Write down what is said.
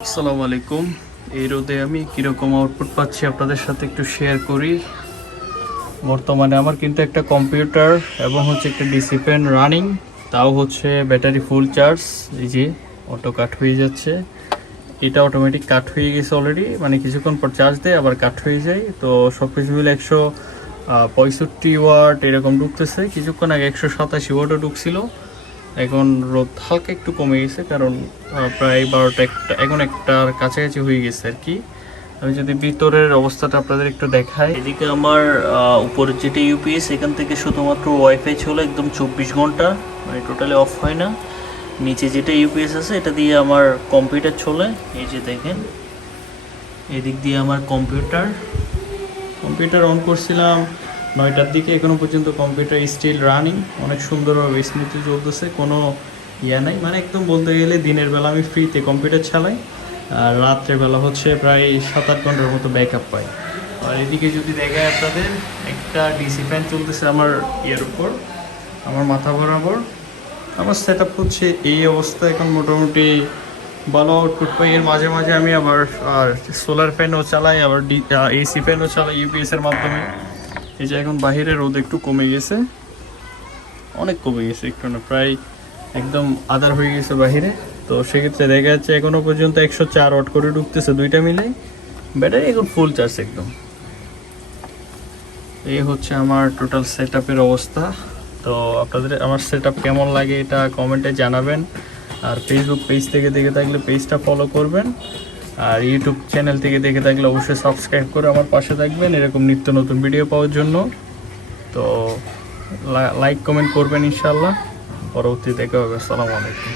আসসালামু আলাইকুম। এই রোদে আমি কীরকম আউটপুট পাচ্ছি আপনাদের সাথে একটু শেয়ার করি। বর্তমানে আমার কিন্তু একটা কম্পিউটার এবং হচ্ছে একটা ডিসি ফ্যান রানিং, তাও হচ্ছে ব্যাটারি ফুল চার্জ। এই যে অটো কাট হয়ে যাচ্ছে, এটা অটোমেটিক কাট হয়ে গেছে অলরেডি, মানে কিছুক্ষণ পর চার্জ দেয় আবার কাট হয়ে যায়। তো সব কিছু মিলে 165 ওয়াট এরকম ঢুকতেছে। কিছুক্ষণ আগে 187 ওয়াটও ঢুকছিল। এখন রোদ হালকা একটু কমে গেছে, কারণ প্রায় 12টা এখন একটার কাছাকাছি হয়ে গেছে আর কি। আমি যদি ভিতরের অবস্থাটা আপনাদের একটু দেখাই, এদিকে আমার উপরের যেটা ইউপিএস, এখান থেকে শুধুমাত্র ওয়াইফাই চলে একদম 24 ঘন্টা, মানে টোটালি অফ হয় না। নিচে যেটা ইউপিএস আছে এটা দিয়ে আমার কম্পিউটার চলে। এই যে দেখেন, এদিক দিয়ে আমার কম্পিউটার অন করছিলাম 9টার দিকে, এখনো পর্যন্ত কম্পিউটার স্টিল রানিং, অনেক সুন্দরভাবে স্মুথলি চলতেছে, কোনো নাই। মানে একদম বলতে গেলে দিনের বেলা আমি ফ্রিতে কম্পিউটার চালাই, আর রাত্রের বেলা হচ্ছে প্রায় 7-8 ঘন্টার মতো ব্যাকআপ পাই। আর এদিকে যদি দেখায় আপনাদের, একটা ডিসি ফ্যান চলতেছে আমার উপর, আমার মাথা বরাবর। আমার সেট আপ হচ্ছে এই অবস্থা, এখন মোটামুটি ভালো আউটপুট পাই। এর মাঝে মাঝে আমি আবার সোলার ফ্যানও চালাই, আবার এসি ফ্যানও চালাই ইউপিএস এর মাধ্যমে। এই যে এখন বাহিরে রোদ একটু কমে গেছে, অনেক কমে গেছে, একটু না প্রায় একদম আদার হয়ে গেছে বাহিরে। তো সেক্ষেত্রে দেখা যাচ্ছে এখনো পর্যন্ত 104 ওয়াট করে ঢুকতেছে দুইটা মিলে, ব্যাটারি এখন ফুল চার্জ একদম। এই হচ্ছে আমার টোটাল সেট আপের অবস্থা। তো আপনাদের আমার সেট আপ কেমন লাগে এটা কমেন্টে জানাবেন। আর ফেসবুক পেজ থেকে দেখে থাকলে পেজটা ফলো করবেন, আর ইউটিউব চ্যানেল থেকে দেখে থাকলে অবশ্যই সাবস্ক্রাইব করে আমার পাশে থাকবেন এরকম নিত্য নতুন ভিডিও পাওয়ার জন্য। তো লাইক কমেন্ট করবেন ইনশাল্লাহ। পরবর্তী দেখা হবে। আসসালামু আলাইকুম।